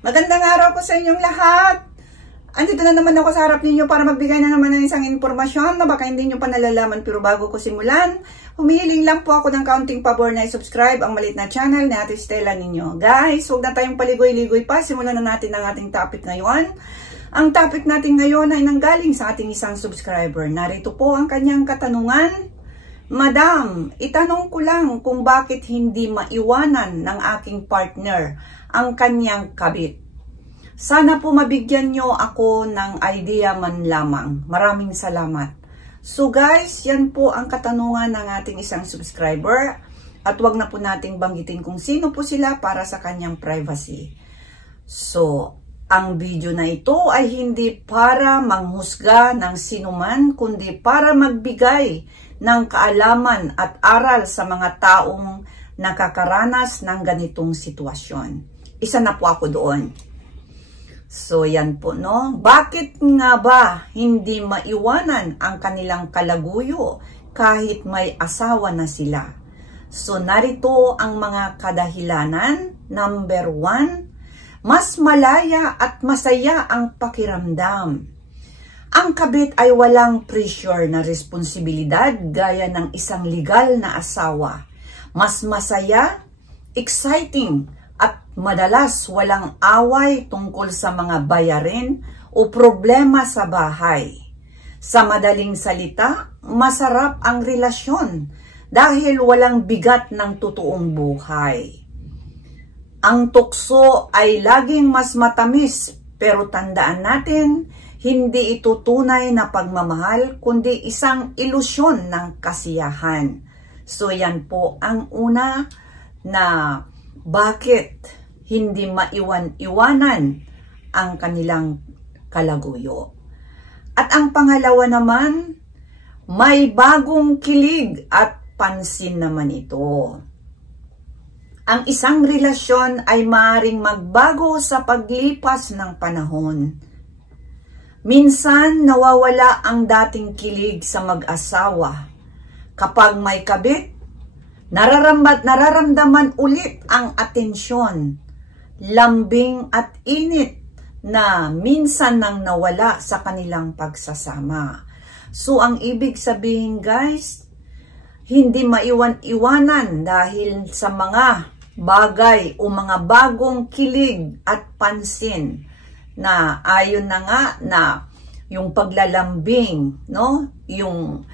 Magandang araw po sa inyong lahat. Andito na naman ako sa harap ninyo para magbigay na naman ng isang impormasyon na baka hindi nyo pa nalalaman, pero bago ko simulan, humihiling lang po ako ng kaunting pabor na i-subscribe ang maliit na channel ni Ate Stella ninyo. Guys, huwag na tayong paligoy-ligoy pa. Simulan na natin ang ating topic ngayon. Ang topic natin ngayon ay nanggaling sa ating isang subscriber. Narito po ang kanyang katanungan. Madam, itanong ko lang kung bakit hindi maiwanan ng aking partner ang kanyang kabit. Sana po mabigyan nyo ako ng idea man lamang. Maraming salamat. So guys, yan po ang katanungan ng ating isang subscriber. At wag na po nating banggitin kung sino po sila para sa kanyang privacy. So, ang video na ito ay hindi para manghusga ng sinuman, kundi para magbigay ng kaalaman at aral sa mga taong nakakaranas ng ganitong sitwasyon. Isa na po ako doon. So, yan po, no? Bakit nga ba hindi maiwanan ang kanilang kalaguyo kahit may asawa na sila? So, narito ang mga kadahilanan. Number 1, mas malaya at masaya ang pakiramdam. Ang kabit ay walang pressure na responsibilidad gaya ng isang legal na asawa. Mas masaya, exciting, at madalas walang away tungkol sa mga bayarin o problema sa bahay. Sa madaling salita, masarap ang relasyon dahil walang bigat ng totoong buhay. Ang tukso ay laging mas matamis, pero tandaan natin, hindi ito tunay na pagmamahal kundi isang ilusyon ng kasiyahan. So yan po ang una na bakit hindi maiwan-iwanan ang kanilang kalaguyo. At ang pangalawa naman, may bagong kilig at pansin naman ito. Ang isang relasyon ay maaaring magbago sa paglipas ng panahon. Minsan nawawala ang dating kilig sa mag-asawa. Kapag may kabit, nararamdaman ulit ang atensyon, lambing at init na minsan nang nawala sa kanilang pagsasama. So ang ibig sabihin guys, hindi maiwan-iwanan dahil sa mga bagay o mga bagong kilig at pansin na ayon na nga na yung paglalambing, no? Yung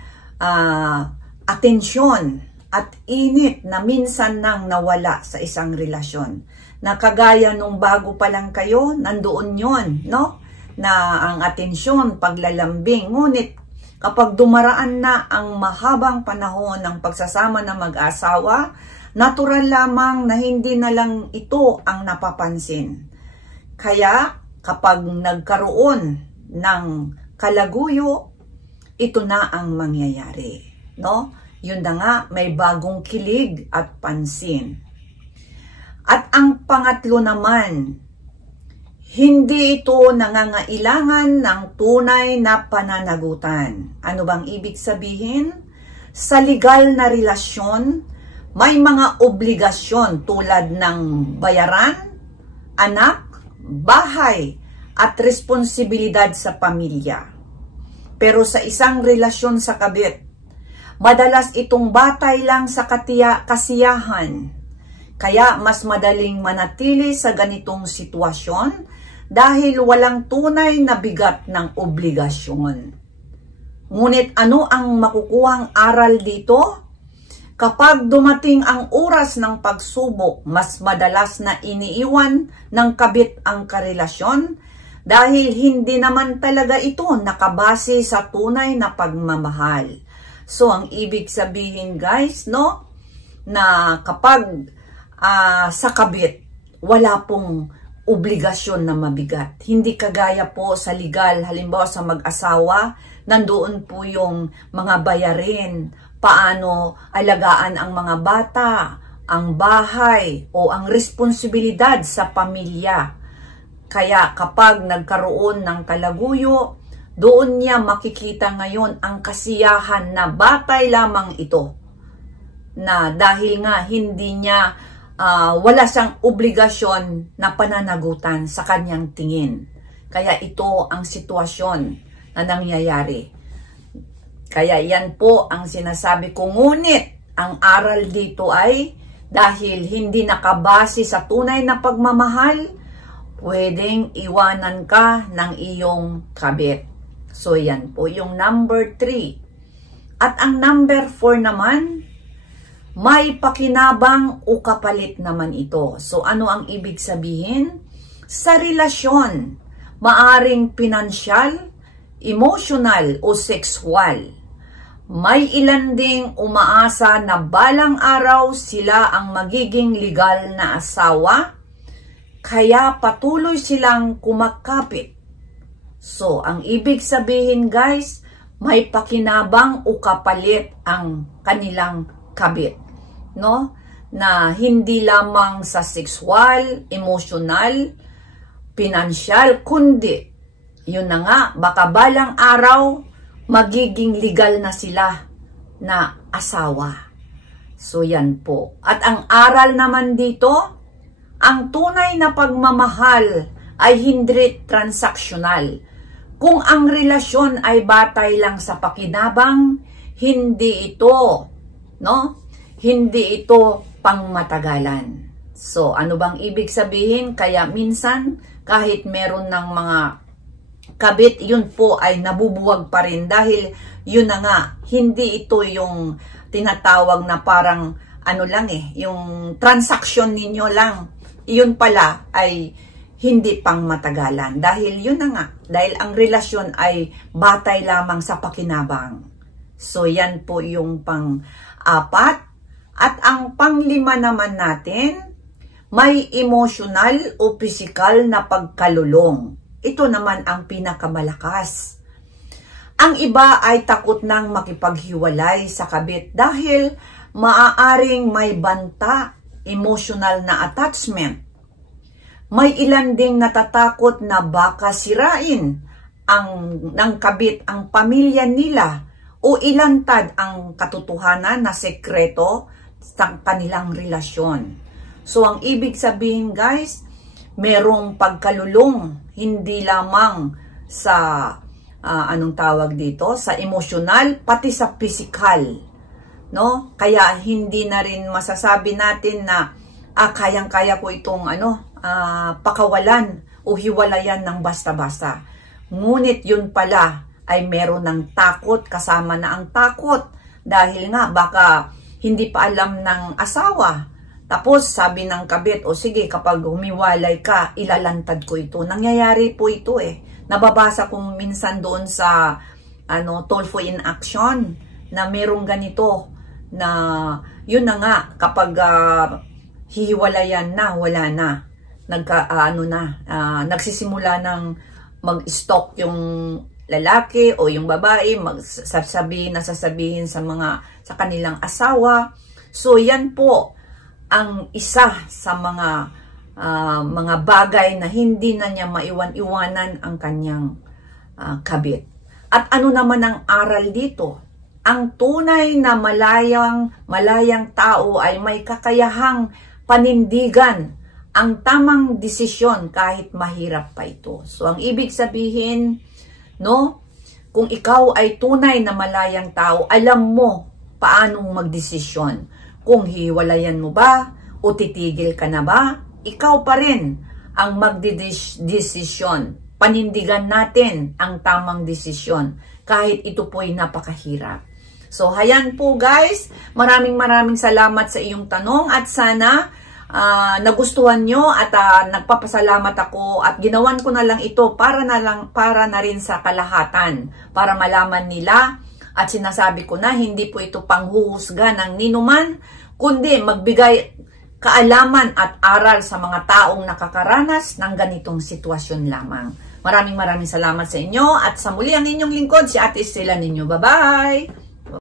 atensyon at init na minsan nang nawala sa isang relasyon. Na kagaya nung bago pa lang kayo, nandoon yon, no? Na ang atensyon, paglalambing. Ngunit kapag dumaraan na ang mahabang panahon ng pagsasama ng mag-asawa, natural lamang na hindi na lang ito ang napapansin. Kaya kapag nagkaroon ng kalaguyo, ito na ang mangyayari, no? Yun na nga, may bagong kilig at pansin. At ang pangatlo naman, hindi ito nangangailangan ng tunay na pananagutan. Ano bang ibig sabihin? Sa legal na relasyon, may mga obligasyon tulad ng bayaran, anak, bahay, at responsibilidad sa pamilya. Pero sa isang relasyon sa kabit, madalas itong batay lang sa kasiyahan. Kaya mas madaling manatili sa ganitong sitwasyon dahil walang tunay na bigat ng obligasyon. Ngunit ano ang makukuhang aral dito? Kapag dumating ang oras ng pagsubok, mas madalas na iniiwan ng kabit ang karelasyon dahil hindi naman talaga ito nakabase sa tunay na pagmamahal. So, ang ibig sabihin guys, no, na kapag sa kabit, wala pong obligasyon na mabigat. Hindi kagaya po sa legal, halimbawa sa mag-asawa, nandoon po yung mga bayarin, paano alagaan ang mga bata, ang bahay, o ang responsibilidad sa pamilya. Kaya kapag nagkaroon ng kalaguyo, doon niya makikita ngayon ang kasiyahan na batay lamang ito. Na dahil nga hindi niya wala siyang obligasyon na pananagutan sa kanyang tingin. Kaya ito ang sitwasyon na nangyayari. Kaya yan po ang sinasabi ko. Ngunit ang aral dito ay dahil hindi nakabase sa tunay na pagmamahal, pwedeng iwanan ka ng iyong kabit. So yan po yung number 3. At ang number 4 naman, may pakinabang o kapalit naman ito. So ano ang ibig sabihin? Sa relasyon, maaring pinansyal, emotional o sexual. May ilan ding umaasa na balang araw sila ang magiging legal na asawa, kaya patuloy silang kumakapit. So, ang ibig sabihin guys, may pakinabang o kapalit ang kanilang kabit, no? Na hindi lamang sa sexual, emotional, pinansyal, kundi, yun na nga, baka balang araw, magiging legal na sila na asawa. So yan po. At ang aral naman dito, ang tunay na pagmamahal ay hindi transaksyonal. Kung ang relasyon ay batay lang sa pakinabang, hindi ito, no? Hindi ito pangmatagalan. So ano bang ibig sabihin? Kaya minsan kahit meron ng mga kabit, yun po ay nabubuwag pa rin dahil yun na nga, hindi ito yung tinatawag na parang ano lang yung transaksyon ninyo lang. Yun pala ay hindi pang matagalan dahil yun na nga, dahil ang relasyon ay batay lamang sa pakinabang. So yan po yung pang-4. At ang pang-5 naman natin, may emotional o physical na pagkalulong. Ito naman ang pinakamalakas. Ang iba ay takot nang makipaghiwalay sa kabit dahil maaaring may banta, emotional na attachment. May ilan ding natatakot na baka sirain ng kabit ang pamilya nila o ilantad ang katotohanan na sekreto sa kanilang relasyon. So ang ibig sabihin guys, merong pagkalulong, hindi lamang sa, anong tawag dito, sa emosyonal, pati sa physical. No? Kaya hindi na rin masasabi natin na, kayang-kaya ko itong, pakawalan o hiwalayan ng basta-basta. Ngunit yun pala ay meron ng takot, kasama na ang takot. Dahil nga, baka hindi pa alam ng asawa. Tapos sabi ng kabit, o sige kapag humiwalay ka, ilalantad ko ito. Nangyayari po ito Nababasa kong minsan doon sa Tulfo in Action na merong ganito na yun na nga kapag hihiwalayan na, wala na. Nagsisimula ng mag-stalk yung lalaki o yung babae, sasabihin sa kanilang asawa. So yan po ang isa sa mga bagay na hindi na niya maiwan-iwanan ang kanyang kabit. At ano naman ang aral dito? Ang tunay na malayang tao ay may kakayahang panindigan ang tamang desisyon kahit mahirap pa ito. So ang ibig sabihin, no, kung ikaw ay tunay na malayang tao, alam mo paanong magdesisyon. Kung hiwalayan mo ba o titigil ka na ba, ikaw pa rin ang magdedesisyon. Panindigan natin ang tamang desisyon kahit ito po'y napakahirap. So, hayan po guys. Maraming salamat sa iyong tanong at sana nagustuhan nyo at nagpapasalamat ako at ginawan ko na lang ito para na rin sa kalahatan para malaman nila. At sinasabi ko na, hindi po ito panghuhusga ng ninuman, kundi magbigay kaalaman at aral sa mga taong nakakaranas ng ganitong sitwasyon lamang. Maraming salamat sa inyo at sa muli ang inyong lingkod, si Ate Estela ninyo. Bye-bye!